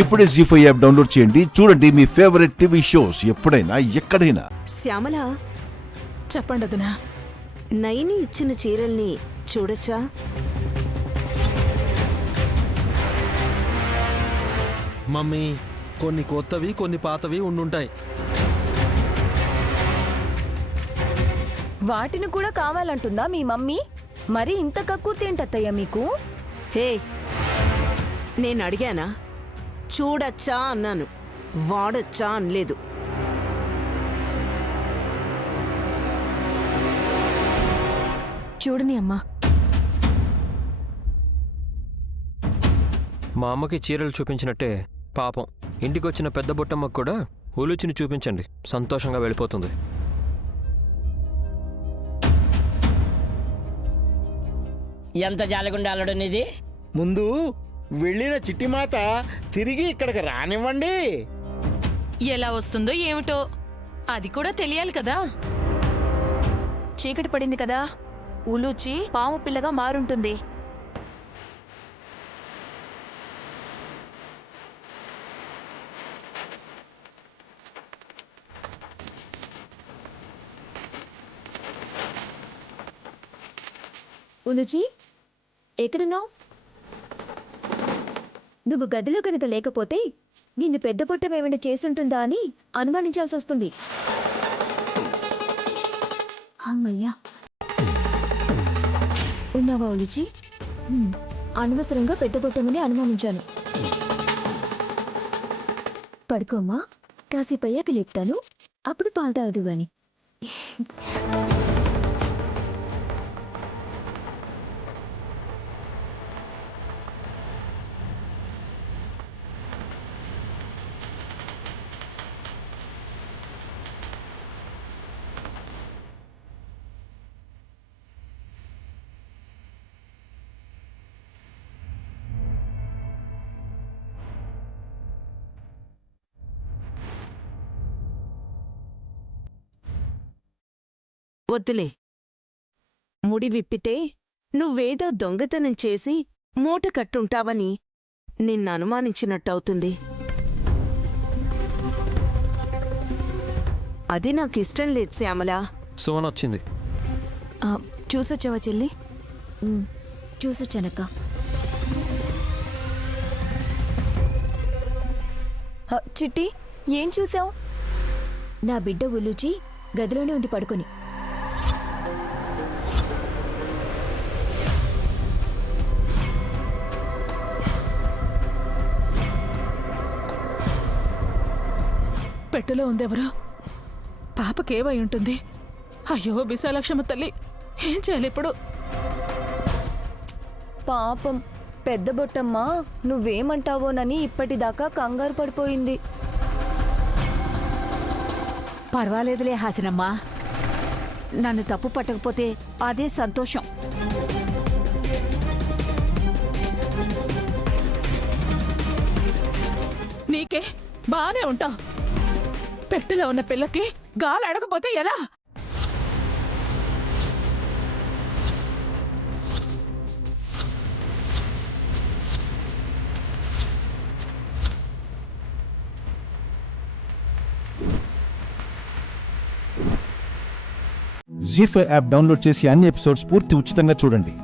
ఇప్పుడే జీ5 app download చేయండి. చూడండి మీ ఫేవరెట్ టీవీ షోస్ ఎప్పుడైనా ఎక్కడైనా. శ్యామల, చెప్పండి వదినా. నైని ఇచ్చిన చీరల్ని చూడొచ్చా? మమ్మీ, కొన్ని కొత్తవి కొన్ని పాతవి ఉండుంటాయి. వాటిని కూడా కావాలంటుందా మీ మమ్మీ? మరి ఇంత కక్కుర్తేంటత్తయ్య మీకు? హే, నేను అడిగానా? చూడొచ్చా అన్నాను, వాడొచ్చా అనలేదు. చూడని అమ్మా. మా అమ్మకి చీరలు చూపించినట్టే పాపం ఇంటికొచ్చిన పెద్ద బుట్టమ్మకు కూడా ఉలుచిని చూపించండి, సంతోషంగా వెళ్ళిపోతుంది. ఎంత జాలగుండాలడనిది. ముందు వెళ్ళిన చిట్టిమాత తిరిగి ఇక్కడికి రానివ్వండి. ఎలా వస్తుందో ఏమిటో అది కూడా తెలియాలి కదా. చీకటి పడింది కదా, ఉలూచి పాము పిల్లగా మారుంటుంది. ఉలుచి, ఎక్కడున్నావు? నువ్వు గదిలో కనుక లేకపోతే నిన్ను పెద్ద పొట్టం ఏమైనా చేసుంటుందా అని అనుమానించాల్సి వస్తుంది. అమ్మయ్యా, ఉన్నావా ఉలుచి? అనవసరంగా పెద్ద పొట్టమని అనుమానించాను. పడుకోమ్మా, కాసేపు అయ్యాక లేపుతాను, అప్పుడు పాలు తాగదు గాని. వద్దులే, ముడి విప్పితే నువ్వేదో దొంగతనం చేసి మూట కట్టుంటావని నిన్ను అనుమానించినట్టవుతుంది. అది నాకిష్టం లేదు శ్యామల. సుమన్ వచ్చింది. చూసొచ్చావా చెల్లి? చూసొచ్చానక్క. చిట్టి, ఏం చూసావు? నా బిడ్డ ఉలుచి గదిలోనే ఉంది పడుకొని. పెట్టెలో ఉందెవరో. పాపకేవై ఉంటుంది? అయ్యో విశాలక్షమ్మ తల్లి, ఏం చేయాలి ఇప్పుడు? పాపం పెద్ద బొట్టమ్మ నువ్వేమంటావోనని ఇప్పటిదాకా కంగారు పడిపోయింది. పర్వాలేదులే హాసినమ్మా, నన్ను తప్పు పట్టకపోతే అదే సంతోషం. నీకే బానే ఉంటావు. పెట్టెలో ఉన్న పిల్లకి గాలి అడగపోతే ఎలా? జీ5 యాప్ డౌన్లోడ్ చేసి అన్ని ఎపిసోడ్స్ పూర్తి ఉచితంగా చూడండి.